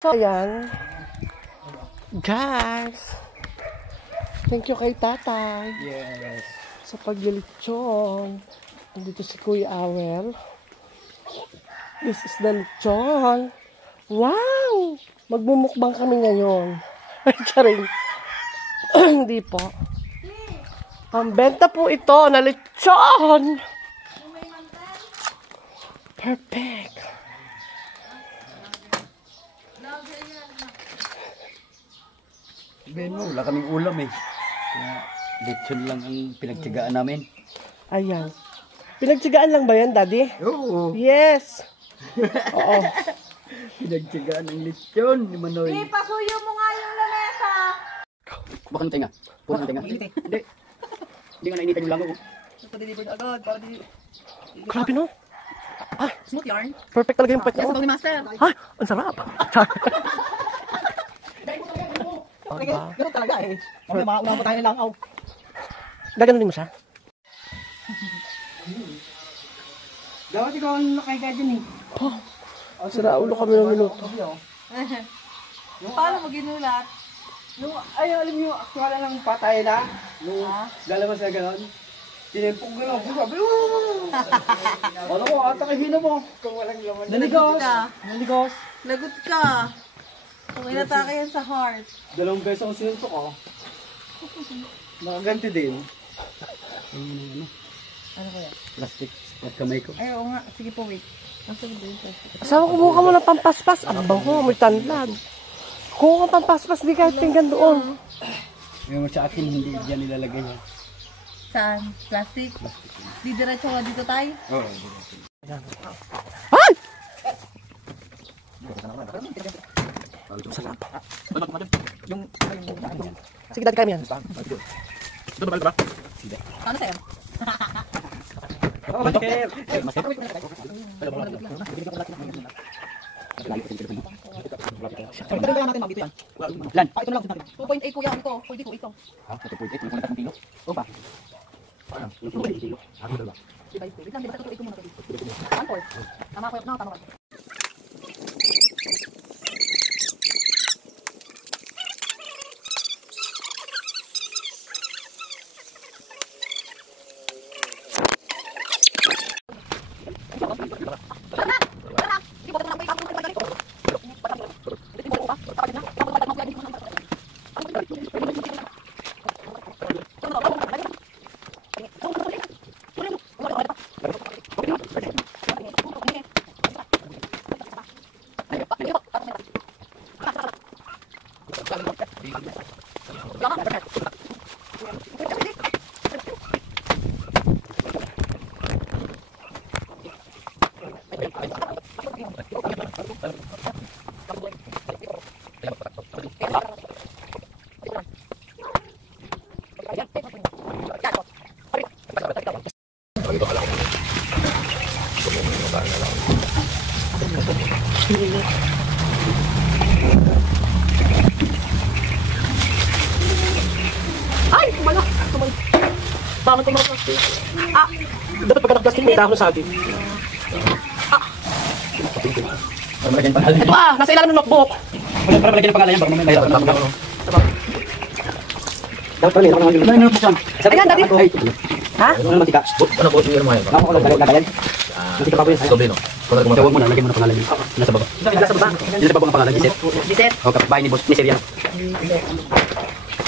So, ayan. Guys. Thank you kay tatay. Yes. Sa paglilitsyon. Nandito si Kuya Awel. This is the litsyon. Wow! Magmumukbang kami ngayon. Ay, charing. Hindi po. Ang benta po ito na litsyon. Perfect. Sabihin mo, wala kaming ulam eh. Kaya lechon lang ang pinagtiyagaan namin. Ayan. Pinagtiyagaan lang ba yan, Daddy? Oo. Yes. Oo. Pinagtiyagaan ang lechon ni Manoy. Pasuyo mo nga yung lamesa. Baka ng tenga. Puro ng tenga. Hindi. Hindi nga nainitan yung langaw. Pag-deliver na agad. Para di... Grabe no? Ah, Smooth yarn. perfect talaga yung pet Yes, niya. ito ni Master. Ay, ang sarap. Ganun talaga eh. Kami maunang pa tayo nilang aw. Gaganunin mo siya? Dapat ikaw ang nakaiga dyan eh. Sira ulo kami ng minuto. Paano mo ginulat? Nung, ay, alam niyo, actual lang patay na. Nung lalabas na gano'n. Tinimpong gano'n. Sabi, ano ko, ata kahina mo. Kung walang laman. Lagot ka. Nanigos. Lagot ka. Kung inatake yan sa heart. 2 beses akong sinuntok ko. Nakaganti din. Ano kaya? Plastic. At kamay ko. Ay, oo nga. Sige po, wait. Nasaan ba yung plastic? Asawa ko buka mo ng pampaspas. Ang bango, may tanlad. Kuha kang pampaspas, di kahit pinggan doon. Yung sa akin, hindi dyan nilalagay niya. Saan? Plastic? Di diretso nga dito tayo? Oo. Ay! Sarap. Sige, Daddy, kaya mo yan. Paano sa'yo? Pwede kaya natin mabito yan? Lan. Ito na lang. 2.8 kuya. Ito. Pwede ko ito. Ha? 2.8. May kulang 3 kilo. O pa? Diba ito? Wait lang. Diba ito ito muna ito? 1/4. Tama ko. Tama ko. Ay! Kumala! Bakit kumala plastic? Ah! Dapat pagka plastic may dahon sa atin. Ah! Nasa ilalim ng notebook! Para malagyan ng pangalan yan. Baka mamaya mahirap na ako. Dapat pala mahirap na ako. Ano yung notebook yan? Ayan, Daddy! Ha? Ano naman tika? Ano po yung mo yan? Ako ko lagayan. Nantika pa po yan. Doble no? Huwag mo na, lagyan mo ng pangalan yun. Nasa baba. Nasa baba. Nasa baba ang pangalan. Gisette. Gisette. O kapitbahay ni Boss. Ni Serian.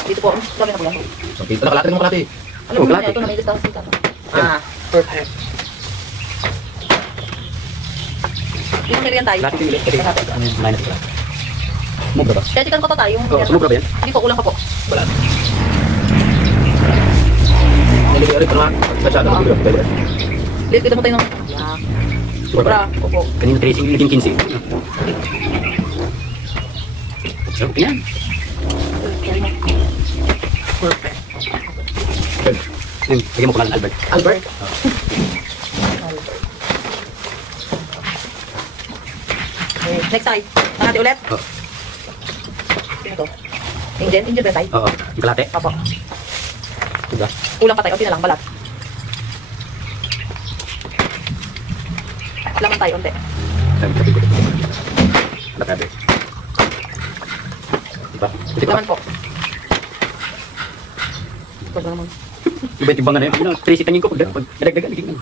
Dito po. Sabi na po yan. Ito nakalate mo kalate. Alam mo na ito na may listahan dito. Ah, perfect. Dito may riyan tayo. Lahat yung kasi ano yung line na Sumubra ba? Kaya chikan ko to tayo. Oo, sumubra ba yan? Hindi po. Kulang pa po. Wala. Nilagay rin pa naman. Masyado. Dito mo tayo ng... Sobra. Opo. Kanina 13, naging 15. Yan. Perfect. Good. Lagyan mo pangalan Albert. Albert? Okay. Next side. Nakati ulit. Oo. Sino to? Angel? Angel ba tayo? Oo. Yung kalate. Opo. Diba? Kulang pa tayo. Unti na lang. Balat. Laman tayo. Unti. Sabi ko. Lakabe. pa. Kasi pa. Laman po. Pwede naman. Iba yung timbangan na yun. Yun ang 3 tangin ko. Pag nadagdagan, naging ano.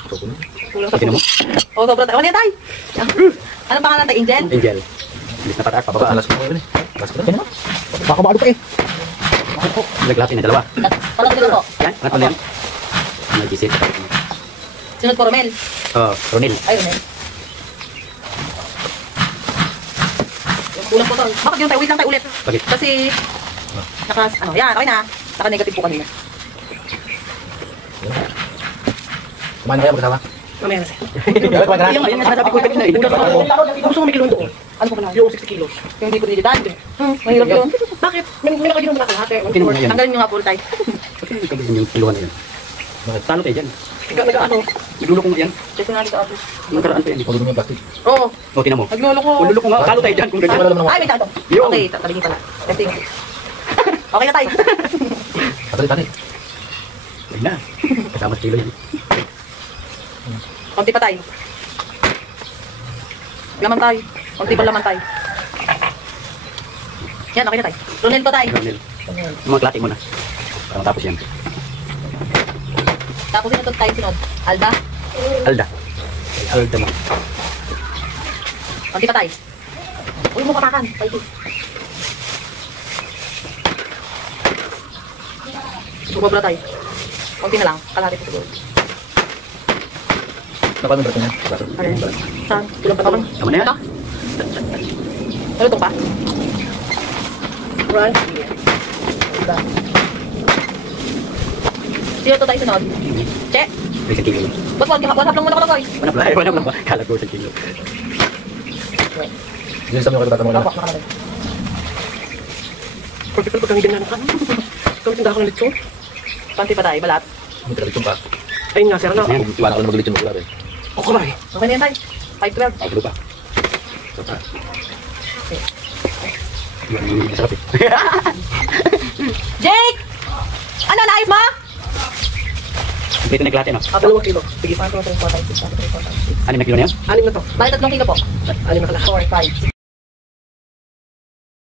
Kulang sa Tingnan mo. Oh, sobra tayo. Ano yan, tay? Anong pangalan tayo? Angel? Angel. Bilis na pataas, pababa. Alas ko yun eh. Alas ko na. Baka maalo pa eh. Naglatin na dalawa. Pangat ko po. Yan, angat mo na yan. Nag-isip. Sunod po, Romel. Ronil. Ay, Romel. Kulang po to. Bakit yun tayo? Wait lang tayo ulit. Bakit? Kasi, yan, okay na. Naka-negative po kanina. Kumain na kayo magkasama. Mamaya na siya. Yung ayun nga sinasabi ko kanina eh. Gusto ko may kilong doon. Ano ko na? Yung 60 kilos. Yung hindi ko nilidaan. Mahirap yun. Bakit? May nakaginom na kalahati. Kinuha na yan. Tanggalin nyo nga po tayo. Bakit hindi kagaling yung kiluhan na yun? Talo tayo dyan. Ikaw nag-ano? Nagluloko nga yan. Check ko nga dito ako. Magkaraan pa yan. Pagod mo yung plastic. Oo. O, tinan mo. Nagluloko. Ululoko nga. Talo tayo dyan kung ganyan. Ay, may tato. Yun. Okay, tatalingin pala. Tempting. Okay na tayo. Patali-tali. Ayun na. Kasama sa kilo yan. Konti pa tayo. Laman tayo. Konti pa laman tayo. Yan, okay na tayo. Ronel pa tayo. Ronil. Yung mga klate mo na. Para matapos yan. Tapos yun ito tayo sunod. Alda. Alda. Alda mo. Konti pa tayo. Uy, mo kapakan. Tayo. Sumobra tayo. Konti na lang. Kalahati pa siguro. Dapat mo niya. Ano? Saan? Kulang pa naman. Tama na yan. Ano ito pa? Run. Sino ito tayo sunod? Che? May isang kilo. Ba't wag lang muna kalagay? Wala pa. Kala ko isang kilo. Yung sa mga katata mo na. Tapak nakalagay. Perfect pag kami ganyan ka. Kami tinda ako ng lechon. Panti pa tayo, balat. May tradisyon pa. Ayun nga, sir, ano? Ayan. Kung iwanan ko na maglilitsyon mo rin. Okay ba eh? Okay na yan tayo. 5-12. Ay, gulo pa. So, Yan yung masarap eh. Jake! Ano, naayos mo? Dito na klate, no? 2 kilo. Sige, 5, 4, 5, 6, 7, 8, 9, 10. 6 na kilo na yan? 6 na to. Bali 3 kilo po. 6 na kala. 4, 5, 6.